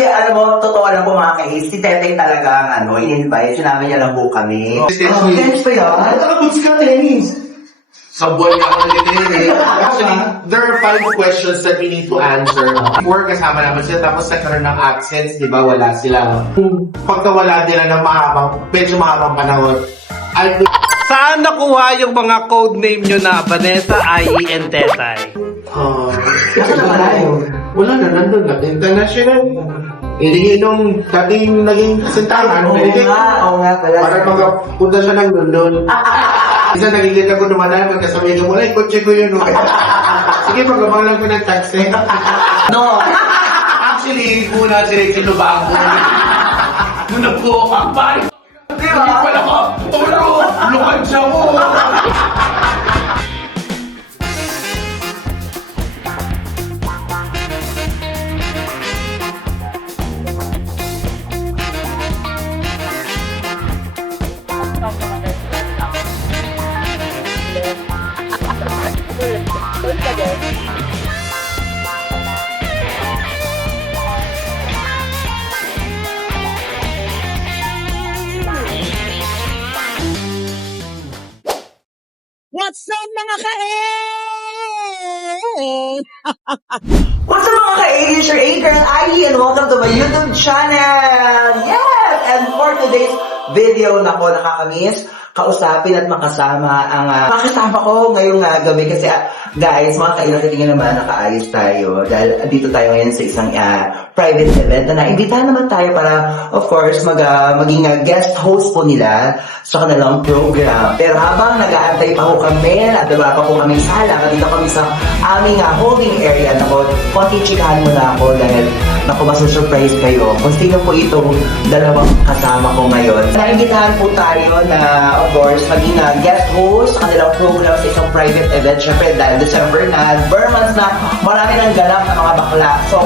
hindi, alam mo, totoo lang po mga ka-ace, si Teteng talaga ang in-invite. Sinabi niya lang po kami. Tennis pa yan? Nakaboots ka, tennis. Sa buwan niya ako nag-train eh. Actually, there are 5 questions that we need to answer. Before, kasama naman sila, tapos nagkaroon ng absence, di ba? Wala sila. Kung pagkawala nila ng medyo mahabang panahon, Saan nakuha yung mga code name nyo na Vanessa, IE, and Tetay? Saan na malayo? wala na, nandun na. International. Hindi nung dating naging kasintahan. Oo nga pala. Para magpunta siya ng London. Isa nagigit ako naman magkasabi ko, wala, kotse ko yun. Sige, pagabang lang ko ng taxi. No. Actually, una sila ba ako? Nung nagpo, ang pari. Hindi pala ko. Turo, lukan siya mo. What's up mga ka-ace? What's up mga ka-ace? It's your A-Girl, IE, and welcome to my YouTube channel! Yes! And for today's video, nako, nakakamiss kausapin at makasama ang makasama ko ngayong gabi kasi guys, mga kailang tingin naman nakaayos tayo dahil dito tayo ngayon sa isang private event na naimbitahan naman tayo para of course maging guest host po nila sa kanilang program. Pero habang nag-aantay pa po kami at wala pa po kami sala, dito kami sa aming holding area. Nako, konti chikahan muna ako dahil naku, masusurprise kayo kung sino po itong dalawang kasama ko ngayon. Naimbitahan po tayo na of course, maging guest host sa kanilang program sa isang private event. Siyempre, dahil December na, Burmans na, marami ng ganap na mga bakla. So,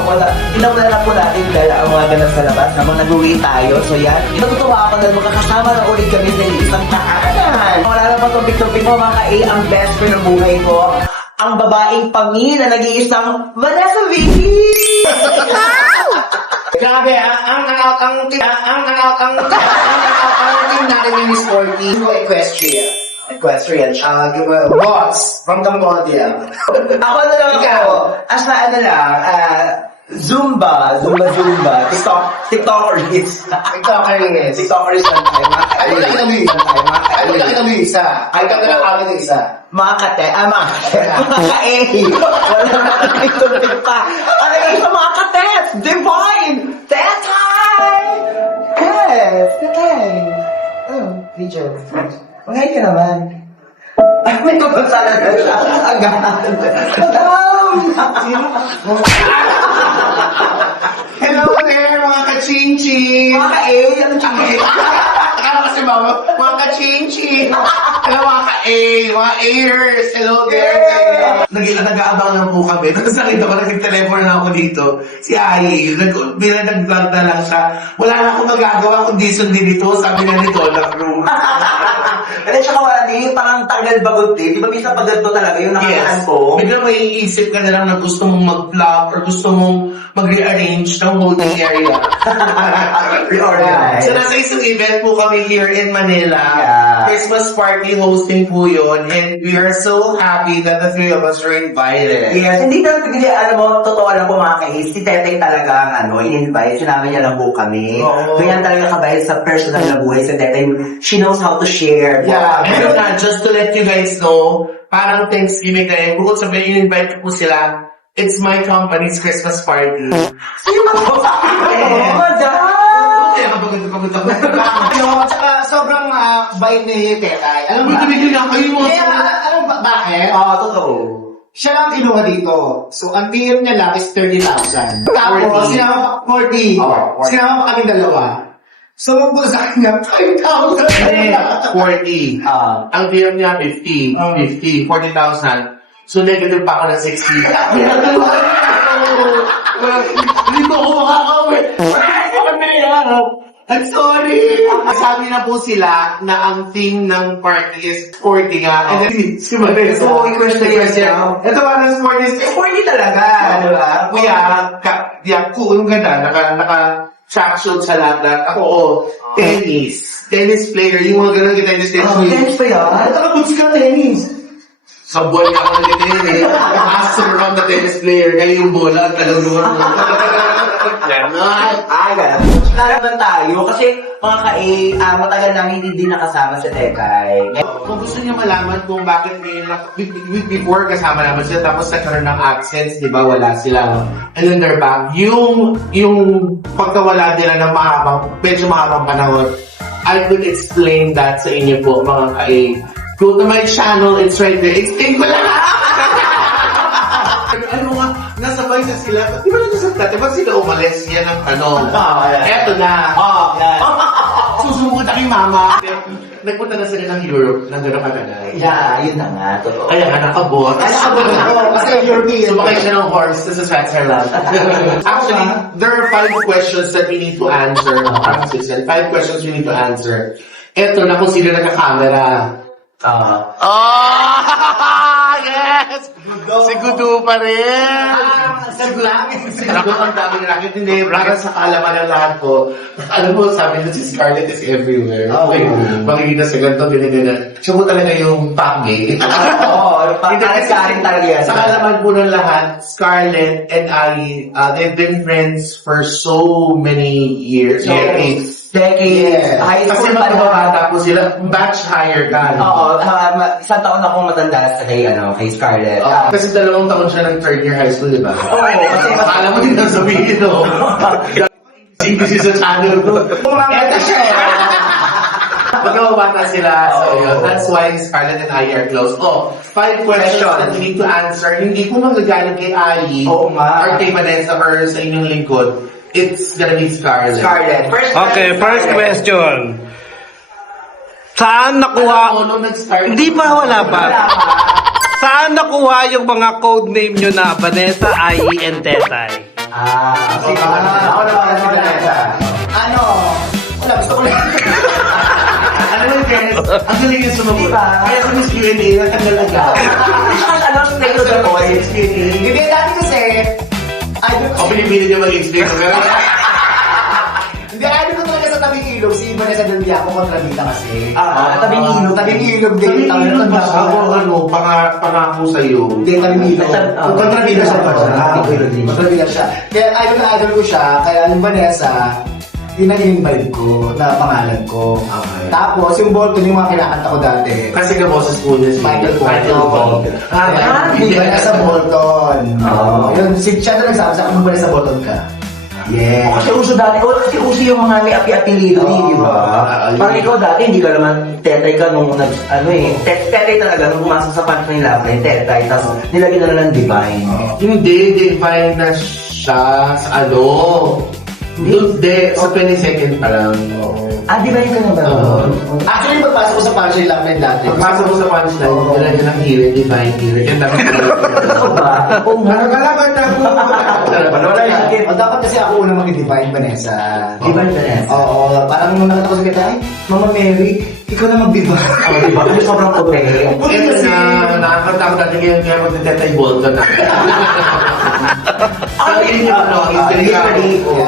tinawala na po natin dahil ang mga ganap sa labas namang nag-uwi tayo. So, yan. Natutuwa ako dahil makakasama na ulit kami sa isang tahanan. Wala na pa topic-topic mo, mga ka-A, ang best friend ng buhay ko. Ang babaeng pami na nag-iisang Vanessa Vicky! Grabe, ang team natin yung Miss Sporty. Equestrian. Boss from Cambodia. Ako na lang ako. As na Zumba. TikTokeries. TikTokeries lang tayo. Ay, wala kita mo yung isa. Ay, ka na kami ng isa. Mga kate. Wala mga TikTok pa. Ano yung sa mga kates? Divine! Tetay! Yes! Tetay! Oh, video. Magay ka naman. Ay, may kapasala na siya. Agad. Hello there, mga ka-chinchi! Mga ka-A, ano chingay? Akala kasi mama, mga ka-chinchi! Hello mga ka-A, mga A-ers! Hello there! Nag-aabang lang po kami. Tapos nakita ko, nag-telephone na ako dito. Si Ai, bilang nag-vlog na lang siya. Wala na akong magagawa kundi sundin dito. Sabi na nito, na-room. Kasi siya wala din, parang tagal bagod din. Di ba minsan pag ganito talaga yung nakakaan ko? Bigla may iisip ka na lang na gusto mong mag-vlog or gusto mong mag-rearrange ng holding area. Reorganize. So nasa isang event po kami here in Manila. Yeah. Christmas party hosting po yun. And we are so happy that the three of us were invited. Yes, hindi alam mo, totoo lang po mga ka-ace, si Teteng talaga ang in-invite. Sinabi niya lang po kami. Oo. Ganyan talaga kabayad sa personal na buhay sa Teteng. She knows how to share. Yeah, pero na, just to let you guys know, parang Thanksgiving kayo, bukod sa in-invite ko po sila, it's my company's Christmas party. Sino ba po? Oh, madam! Kaya kapagod ako. Tsaka sobrang bait ni Tetay. Alam mo, Bigyan lang kayo mo. kaya alam ba bakit? Totoo. Siya lang kinuha dito. So, ang tier niya lang is 30,000. Tapos, 40. sinama pa, 40. Oh, 40. Sinama pa kami dalawa. So, kung sa kanya, 5,000. 40. Ang DM niya, 50. 50. 40,000. So, negative pa ako ng 60. Hindi ko ako makakawin. I'm sorry! Sabi na po sila na ang theme ng party is sporty nga. And then si Vanessa. So, i-question Ito parang sporty is Sporty talaga, di ba? Kuya, cool, yung ganda, naka-traction sa lahat. Ako, tennis player, yung mga ganun tennis. Tennis pa yan? Nakaboots ka, tennis. Sa bola ako nag-tennis. Master round na tennis player, kaya yung bola, talagang Ganon. Ganun. Lalaban tayo kasi mga matagal namin hindi nakasama si Tekay. Kung gusto niya malaman kung bakit ngayon before kasama naman sila tapos nagkaroon ng absence, di ba, wala sila. And then they're back. Yung pagkawala nila ng medyo mahabang panahon, I will explain that sa inyo po, mga Go to my channel, it's right there. Explain ko lang! Ano nga, nasa bahay na sila. Di ba nagsasalita? Di ba sila umalis? Yan ang tanong. Eto na. Susunod na kay mama. Nagpunta na sila ng Europe na gano'n katagal. Yeah, yun na nga. Totoo. Kaya nga nakabot. Kasi European. Sumakay siya ng horse sa Switzerland. Actually, there are 5 questions that we need to answer. 5 questions we need to answer. Eto na kung sino nagka-camera. Yes! Si Gudu pa rin! Siguro ang dami na nakit. Hindi, para sa kaalaman ng lahat po. Alam mo, sabi na si Scarlett is everywhere. Okay, makikita sa ganito, ganyan. Siya po talaga yung pang-gay. Pagkakasarin talaga. Sa kaalaman po ng lahat, Scarlett and Ali, they've been friends for so many years. Decades. High Kasi school pa naman. magkabata po sila, batch higher ka. Oo, isang taon akong matanda sa kay Scarlett. Kasi 2 taon siya ng 3rd year high school, di ba? Oo, kasi Alam mo din ang sabihin, no? This is a channel ko. Eto siya. Magkabata sila. So, yun. That's why Scarlett and I are close. 5 questions that we need to answer. Hindi ko magagaling kay Ai. Oo nga. Or kay Vanessa or sa inyong lingkod. It's gonna be Scarlett. Okay, first question. Saan nakuha... Nung nag-start? Hindi pa, wala pa. Saan nakuha yung mga codename nyo na Vanessa, Ai, and Tetay? Ako naman si Vanessa. Wala, gusto ko lang. Alam mo guys, ang galing yung sumagot. Diba? Kaya sa Miss Q&A, natanggal agad. Straight to the point. Hindi, dati kasi, O pinipili niya mag-explain. Hindi, ko talaga sa tabing ilog, si Vanessa Del Biaco kontrabida kasi. Tabing ilog. Tabing ilog din. Sabi nyo ba ako, pangako sa'yo. Hindi, tabing ilog. Kontrabida siya pa siya. Kontrabida siya. Kaya idol ko siya, kaya yung Vanessa, yun ang in-invite ko na pangalan ko. Okay. Tapos, yung Bolton, yung mga kinakanta ko dati. Kasi ka boses po niya si Michael Bolton. Hindi Vanessa Bolton. Yun, siya na nagsabi sa akin, Vanessa Bolton ka. Yeah. Kasi uso dati, kasi uso yung mga may api-apilido, di ba? Parang ikaw dati, hindi ka naman tetay ka nung tetay talaga, nung pumasok sa punchline lab line, tetay, tapos nilagyan na lang ng divine. Hindi, divine na siya sa Hindi, sa 22nd pa lang. Divine ka na ba? Actually, pagpasok ko sa punchline lab line dati. Pagpasok ko sa punchline, nilagyan ng hirit, divine hirit. Yan dapat Oo ba? Oo nga. Nakakalaban na ako. Wala yung sakit. Dapat kasi ako unang mag-divine, Vanessa. Divine Vanessa? Oo, parang nung nakita ko sa kita, ay, Mama Mary, ikaw na mag-divine. Di ba? Kasi sobrang puti. Ito na, nakakatakot natin ngayon kaya magte-tetay Bolton na. Yun yung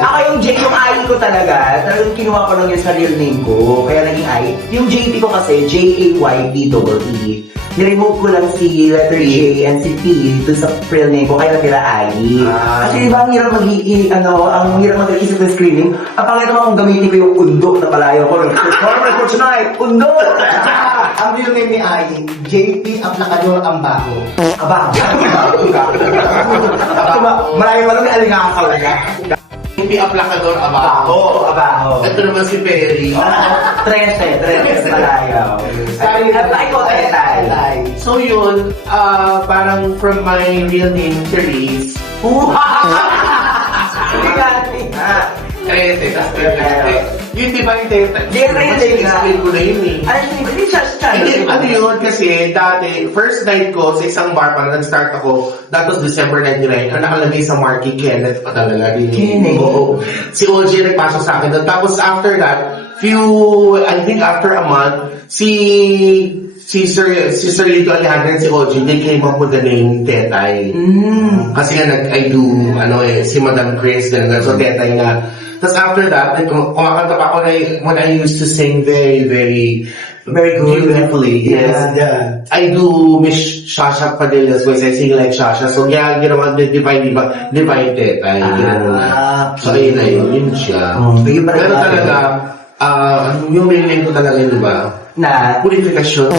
Ako yung I ko talaga, talagang kinuha ko lang yung sa real name ko, kaya naging I. Yung JP ko kasi, Jaypee. Niremove ko lang si letter J and si P dun sa real name ko, kaya natira I. Kasi di ba ang hirap ang hirap mag-isip ng screening, ang pangit naman kung gamitin ko yung undok na palayo ko. Normal for tonight, undok! Ang real name ni Ai, JP Aplacador Ambaco. Aba, marami pa lang alingakaw na. Hindi aplakador abaho. Abaho. Ito naman si Perry. 13 malayaw. Ay ko, Tetay. So yun, parang from my real name, Therese. Yun di ba yung teta? Explain ko na yun eh. Ay, hindi siya Hindi, ano yun kasi dati, first night ko sa isang bar, parang nag-start ako, that was December 99, ang nakalagay sa marquee, Kenneth pa talaga rin. Kenneth? Oo. Si OJ nagpasok sa akin doon. Tapos after that, I think after a month, si Sir Lito Alejandro and si OJ, they came up with the name Tetay. Kasi nga I do, si Madam Chris, ganun. So Tetay nga. Tapos after that, kumakanta pa ako when I used to sing very, very, Very good. beautifully. Yes. Yeah. I do Miss Shasha Padilla's voice. I sing like Shasha. So, yeah, ginawa, divine Tetay. So, ayun na yun siya. Sige pa rin Pero natin. talaga, yung main name ko talaga yun, diba? Na, Purification.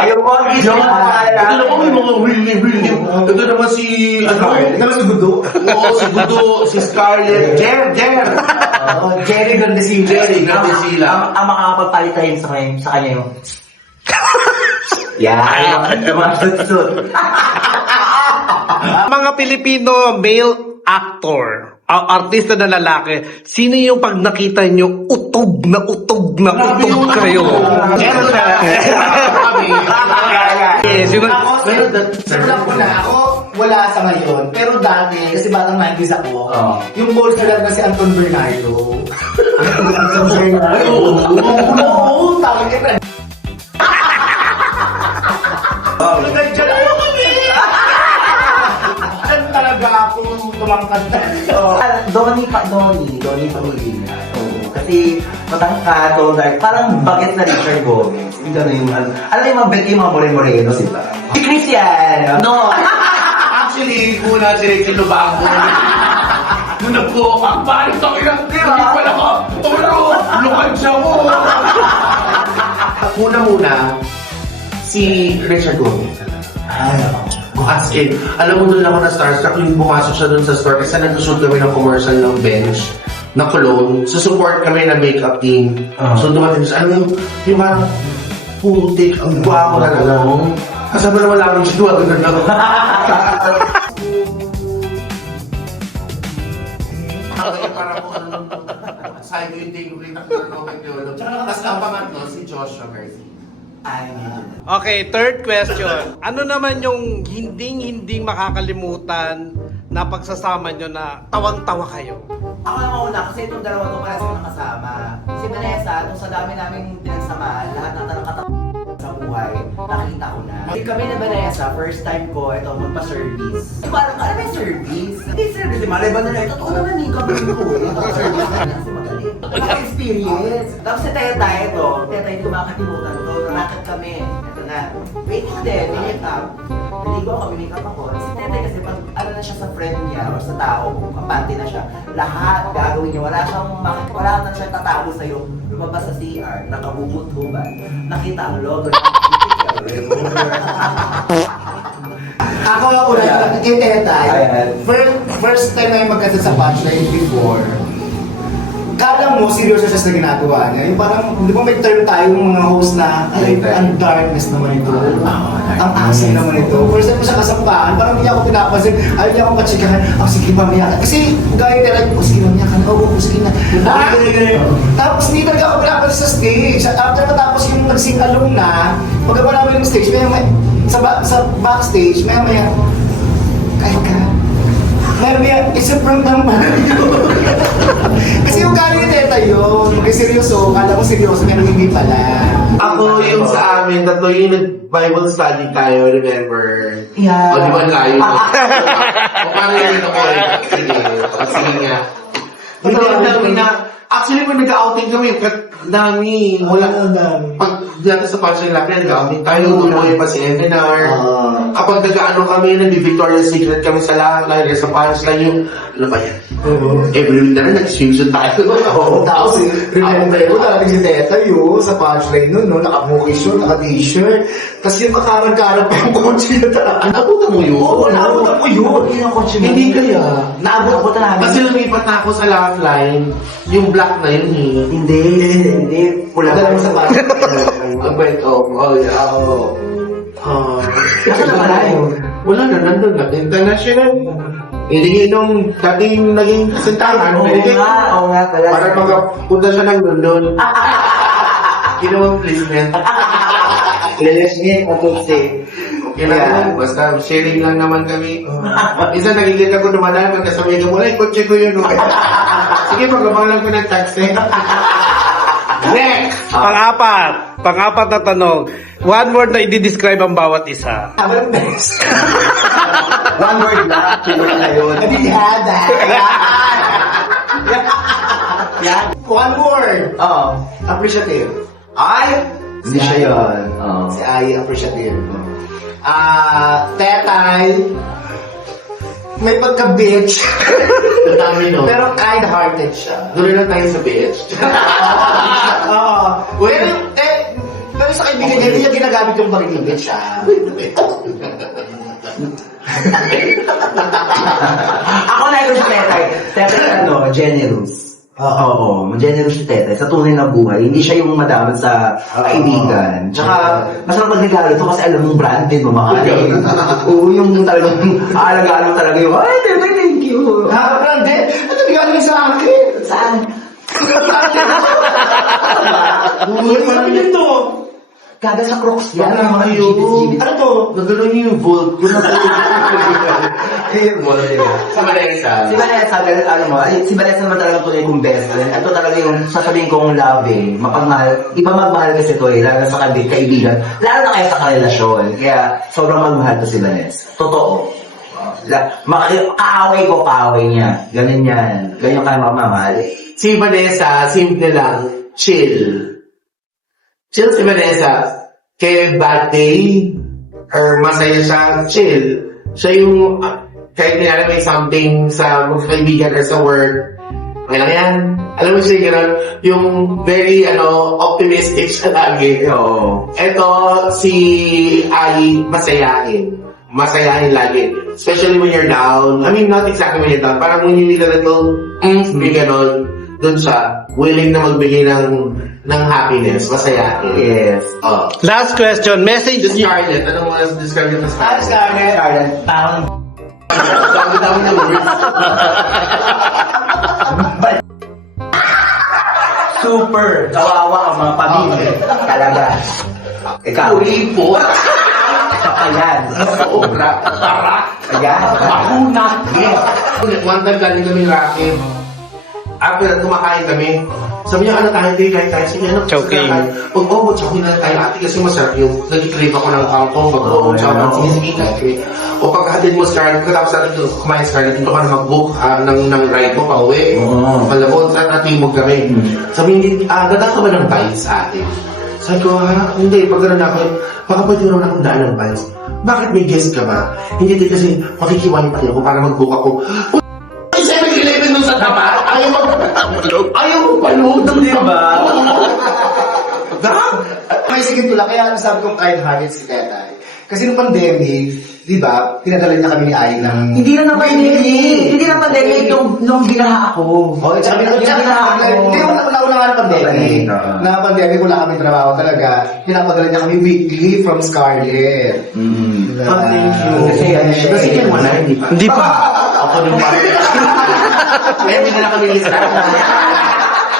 ayaw mo, Ito naman may mga real name. Ito naman si, Naman si Gudo. Oo, si Gudo, si Scarlett, Jer. Jerry Grandesilla. Jerry Grandesilla. Ang makakapagpalit tayo sa kanya yung... Yan. Yung mga sutsut. Mga Pilipino male actor, artista na lalaki, sino yung pag nakita nyo, utog na kayo? Meron na. Yes, yung... Simulan ko na. Ako, wala sa ngayon. Pero dati, kasi batang 90s ako, yung ball star na si Anton Bernardo. Anton Bernardo. Oo, tawag ka na. Diyan talaga ako tumangkad na. Donnie Pangilinan. Oo. Kasi matangka, so like, parang bagets na Richard Gomez. Yung gano'n yung, alam yung mga more-moreno sila. Si Christian! No! Actually, una si Lubago. Nung nagpo, ang pari sa akin, hindi pala ko. Lukad siya mo. Una-muna, si Richard Gomez. As in, alam mo doon ako na starstruck yung pumasok siya doon sa store kasi nag-shoot kami ng commercial ng bench na cologne. So support kami na makeup team. So dumating siya, yung parang putik, ang guwapo na lang. Kasama naman lang siya, wag na lang. Sa'yo yung day ko rin ako ng Tapos ang pangatlo, si Joshua Garcia. Okay, third question. Ano naman yung hindi makakalimutan na pagsasama nyo na tawang-tawa kayo? Ako na mauna kasi itong dalawa to para sa nakasama. Si Vanessa, nung sa dami namin pinagsamahan, lahat ng nakatawa sa buhay, nakita ko na. Kasi kami na Vanessa, first time ko, ito, magpa-service. Parang, alam mo yung service? Hindi service, malay ba nila? Totoo naman yung gagawin ko eh. Service na kasi magaling. Naka-experience. Tapos si Teta, ito, Teta, hindi ko makakalimutan to. Nakakit kami. Ito na. Waiting din, minute up. Naligo ako, minute up ako. Si Teta kasi pag ano na siya sa friend niya or sa tao, kung kapante na siya, lahat gagawin niya. Wala na siyang tatago sa'yo. Lumabas sa CR, nakabubut-huban. Nakita ang logo ng Ako una, kay Tetay, first time na yung magkasa sa punchline before, kala mo, seryoso siya sa ginagawa niya. Yung parang, di ba may term tayo ng mga host na, ay, ang darkness naman ito. Ang asin naman ito. First time ko siya kasampahan, parang hindi ako pinapansin. Ayaw niya akong patsikahan. Sige, mamaya. Kasi, gaya nila, sige, mamaya ka na. Oo, sige na. Tapos, hindi talaga ako pinapansin sa stage. After matapos yung nag-sing along na, pagkaba namin yung stage, sa backstage, maya, kahit ka. Maya, isiprank naman yun. Kasi yung kali ni Teta yun, seryoso, kala ko seryoso, pero hindi pala. Ako yung sa amin, tatlo yung nag-Bible study tayo, remember? Yeah. O di ba layo? O paano yun ako? Sige nga. Hindi namin na, actually, pag nag-outing kami, dami, wala. Pag dito sa punchline lang, nag-outing tayo, tumuloy pa si Evenar. Kapag nag-ano kami, nag-Victoria's Secret kami sa lahat, sa punchline yung, ano ba yan? Every week na rin, nag-swimsuit tayo. Oo, tapos remember ko talaga si Teta yun, sa punchline nun, no? Naka-bookish yun, naka-t-shirt. Tapos yung makarang-karang pa yung kotse na talaga. Nabutan mo yun? Oo, naabutan ko yun. Hindi kaya. Naabot ako talaga. Kasi lumipat na ako sa lifeline, yung black na yun eh. Hindi. Wala ka naman sa punchline. Ang kwento, Kasi na pala yun. Wala na, nandun na. International. Hindi nung dating naging kasintahan. Oo nga pala. Para magpunta siya ng London. Ginawang placement. Lilisnin ko to say. Kailangan, basta sharing lang naman kami. Isa nakikita ko dumadaan, magkasabay ka mula, kotse ko yun. Sige, pagkabang lang ko ng taxi. Next! Pang-apat na tanong. One word na i-describe ang bawat isa. Ang best. One word lang. Siguro na yun. Nabihada. Yan. One word. Oo. Appreciative. Ay! Hindi siya yun. Oo. Si Ai, appreciative. Tetay, may pagka-bitch. Dami no. Pero kind-hearted siya. Tuloy lang tayo sa beach. Oo. Pero sa kaibigan niya, hindi niya ginagamit yung baril na bitch siya. Ako na ito si Tetay. Tetay generous. Oo, generous si Tetay. Sa tunay na buhay, hindi siya yung madaman sa kaibigan. Tsaka, masarap magregalo ito kasi alam mong branded mo, mga Oo, yung talagang aalagaan mo talaga yung, ay, Tetay, thank you. Brandon, ano galing sa akin? Saan? Sabi niyo to. Kada sa Crocs yan. Ano mga kayo? gibis-gibis. Ano to? Nagano niyo yung Volt. Sa Malaysia. Si Vanessa, ganun, ano mo, si Vanessa naman talaga tunay kong best friend. Ito talaga yung sasabihin kong love eh. Mapagmahal. Iba magmahal kasi ito eh, lalo sa kaibigan. Lalo na kaya sa karelasyon. Kaya sobrang magmahal to si Vanessa. Totoo. Kaaway niya. Ganun yan. Ganyan kaya makamamahal. Si Vanessa, simple lang, chill. Chill si Vanessa. Kaya bad day, or masaya siya, chill. Siya yung, kahit nila may something sa kaibigan or sa work, okay lang yan. Alam mo siya gano'n, yung very, optimistic siya lagi. Oo. Ito, si Ai, masayahin. Masayahin lagi. Especially when you're down. I mean, not exactly when you're down. Parang when you need a little, may gano'n. Doon siya, willing na magbigay ng happiness. Masayahin. Yes. Oh. Last question. Message Si Scarlett, anong mas describe yung Scarlett? Scarlett, pound. Dami-dami ng words. Super. Kawawa ang mga pamilya. Talaga. Ikaw. Uli po. Ayan. Sobra. Tarak. Ayan. Bakuna. Yes. One time galing kami racket. After that, kumakain kami. Sabi niya, ano tayo, kain tayo. Sige, ano? Chowking. Pag chowking na tayo, ate, kasi masarap yung nag-crave ako ng kangkong. Mag-chowking. Sige, kain. O pagkakatid mo, Scarlett, katapos natin ito, kumain Scarlett, dito ka na mag-book ng ride mo pa uwi. Malabot, natimog kami. Sabi niya, ganda ka ba ng bites, ate? Sabi ko, hindi, pag gano'n ako, baka pwede rin akong daan ng bites. Bakit may guest ka ba? Hindi kasi makikiwan pa ako para mag-book ako. 7-Eleven nung sa tapat, ayaw magpalog, di ba? May sige tula, kaya sabi kong kind-hearted si Tetay. Kasi nung pandemic, di ba, pinadala niya kami ni Ai ng... Hindi na pandemic nung ginaha ako. Oh, sabi ko, hindi yung nauna nga ng pandemic. Na pandemic, wala kami trabaho talaga. Pinapadala niya kami weekly from Scarlett. Thank you. Kasi ano siya. Kasi yan wala, hindi pa. Hindi pa. Ako nung pa. Kaya hindi na kami lista.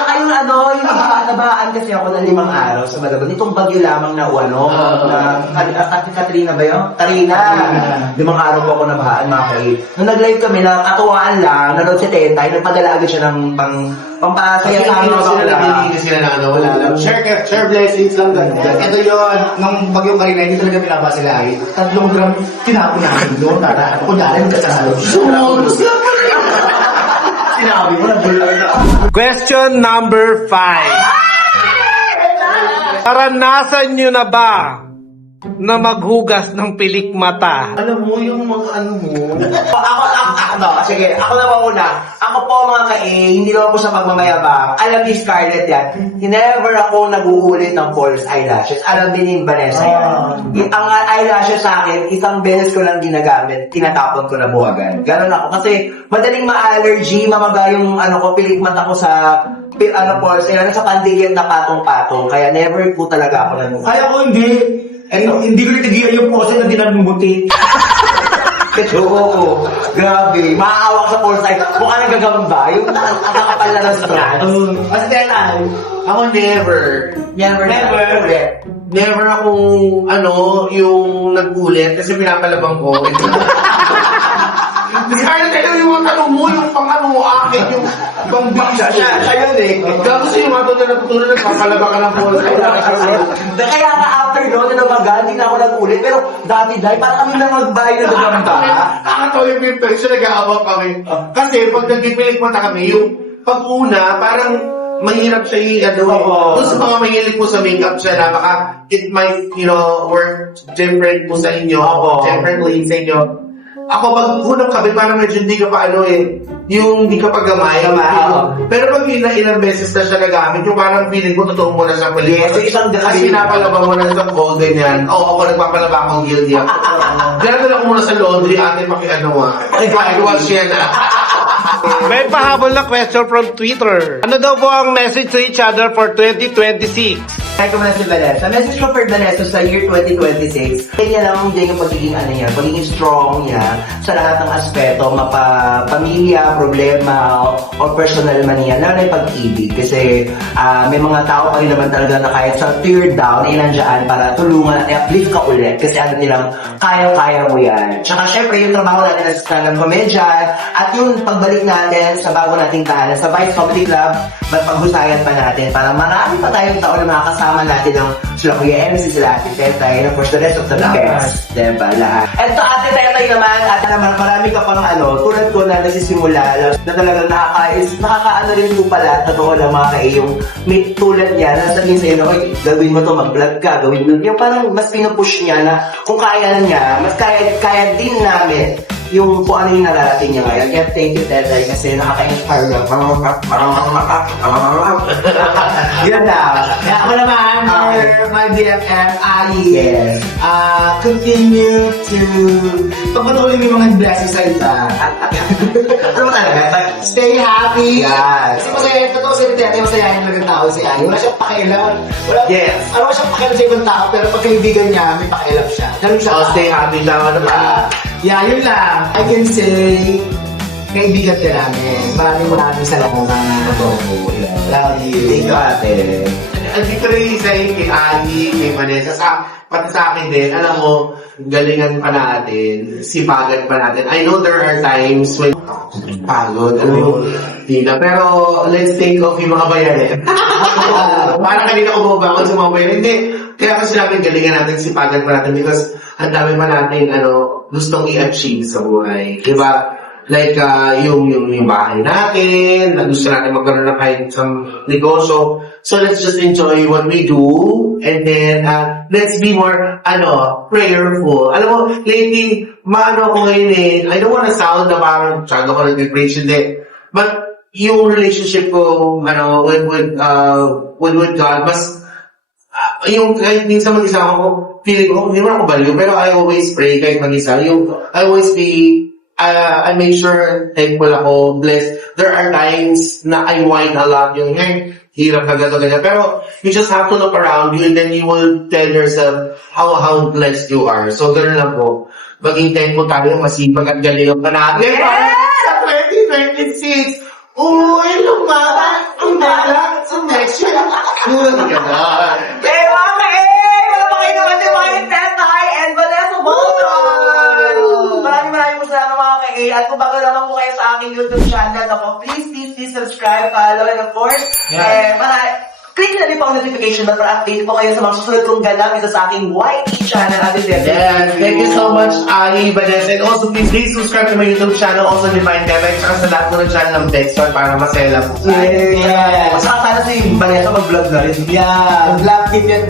Saka yung yung nabaan kasi ako ng 5 araw sa Malabon. Itong bagyo lamang na Katrina ba yun? Karina. 5 araw po ako nabahaan, mga kaib. Nung nag-live kami, nakatuwaan lang, nanood si Tetay, nagpadala agad siya ng pampasaya sa amin. Hindi sila na wala lang. Share blessings lang ganyan. Ito yun, nung bagyong Karina, hindi talaga pinapa sila ay 3 gram tinapon namin doon. Kunyari, nagkasalo. Sinabi mo, nagbulag na. Question number 5. Naranasan nyo na ba na maghugas ng pilik mata? Alam mo, yung mga ano mo. Sige, ako na una. Ako po mga hindi naman po sa pagmamayabang. Alam ni Scarlett yan, never ako nag-uulit ng false eyelashes. Alam din ni Vanessa yan. Ang eyelashes sa akin, isang beses ko lang ginagamit, tinatapon ko na buwagan. Ganon ako. Kasi madaling ma-allergy, mamaga yung pilik mata ko sa false, sa pandilyan na patong-patong. Kaya never po talaga ako nag Kaya ko hindi. Hindi ko natigilan yung pose na dinagmuti. Oo, grabe. Maaawa ka sa porn site. Mukha nang gagamba. Yung nakakapal na ng straps. Mas Tetan, Ako never. Never. Never akong, yung nag-ulit kasi pinapalabang ko. Kasi kaya yung mga tanong mo, yung akin, yung pang bisa. Siya yun eh. Tapos yung mga na natutunan, nagpapalaba ka ng bola. Kaya nga after noon, hindi na ako nag-ulit. Pero dati dahil parang kami na magbahay na gagamba. Nakakatawa yung impression, nag-aawak kami. Kasi pag nagpipilit mo na kami, yung pag-una, parang mahirap siya Oo. Kung sa mga mahilig po sa makeup siya na baka it might, work different po sa inyo. Oo. Differently sa inyo. Ako pag unang kape, parang medyo hindi ka pa yung hindi ka pa gamay. Oo. Pero pag ilang beses na siya nagamit, yung parang feeling ko totoo mo na siya pala. Yes, so isang Kasi pinapalaba mo na sa cold, ganyan. Oo, ako nagpapalaba akong guilty ako. Ganun ako muna sa laundry, ate, pakiwash yan May pahabol na question from Twitter. Ano daw po ang message to each other for 2026? Kaya ko na si Vanessa. Message ko for Vanessa sa year 2026. Kaya lang yung pagiging pagiging strong niya sa lahat ng aspeto, pamilya, problema, o personal man niya, lalo na yung pag-ibig. Kasi may mga tao pa rin naman talaga na kahit sa tear down, ay nandiyan para tulungan at uplift ka ulit. Kasi ano nilang, kaya-kaya mo yan. Tsaka syempre yung trabaho natin sa Stand-Up Comedian at yung pagbalik natin sa bago nating tahanan, sa Vice Comedy Club, paghusayan pa natin para marami pa tayong taon na makakasama natin ng sila Kuya MC, sila Ate Tetay, and of course the rest of the guests. Diba? Lahat. And to Ate Tetay naman, at naman marami ka pang tulad ko na nagsisimula, na talagang nakakaano rin po pala, totoo lang mga yung may tulad niya, na sabihin sa'yo na, oy, gawin mo to, mag-vlog ka, gawin mo, yung parang mas pinupush niya na kung kaya niya, mas kaya din namin yung kung ano yung nararating niya ngayon. Kaya thank you, Tetay, kasi nakaka-inspire lang. Yun na. kaya ako naman, my BFF, Ali. Yes. Continue to pagpatuloy mo yung mga blessings sa iba. Ano ba talaga? Stay happy. Yes. Kasi masaya, totoo sa Tete, masayahin lang ang tao si Ali. Wala siyang pakialam. Yes. Wala siyang pakialam sa ibang tao, pero pag kaibigan niya, may pakialam siya. Ganun siya. Stay happy lang. Yeah, yun lang. I can say, kaibigan ka namin. Maraming salamat. Love you. Thank you, Ate. Dito rin isa kay Ali, kay Vanessa, pati sa akin din, alam mo, galingan pa natin, sipagan pa natin. I know there are times when pagod, alam mo, Tina, pero let's think of yung mga bayarin. Parang kanina ko bumabangon sa mga bayarin. Hindi, kaya kasi namin galingan natin, sipagan pa natin because ang dami pa natin, gustong i-achieve sa buhay. Diba? Like, yung bahay natin, na gusto natin magkaroon ng kahit isang negosyo. So, let's just enjoy what we do. And then, let's be more, prayerful. Alam mo, lately, ko ngayon I don't wanna sound na parang tsado ko nag-preach, hindi. But, yung relationship ko, with God, mas, yung kahit minsan mag-isa ako, feeling ko, hindi mo ako baliw, pero I always pray kahit mag-isa. I always I make sure thankful ako, blessed. There are times na I whine a lot, hirap na ganyan. Pero you just have to look around you and then you will tell yourself how blessed you are. So, ganoon lang po. Maging thankful tayo, masipag at galing pa natin. Yes! Sa 2026, lumaban, sa next year. Ganon. Eh, mga ka-eh! Wala pa kayo naman din mga Tetay and Vanessa Bolton! Maraming salamat mga ka-eh. At kung bago naman po kayo sa aking YouTube channel, please subscribe, follow, and of course, click na rin po ang notification bell para update po kayo sa mga susunod kong ganap ito sa aking YT channel. Yes, thank you so much, Ali, Vanessa. And also, please subscribe to my YouTube channel, also Divine Demek, saka sa lahat mo ng channel ng Dexter para masaya po. Yes! Masaka sana si Vanessa mag-vlog na rin. Yeah, black tip yan.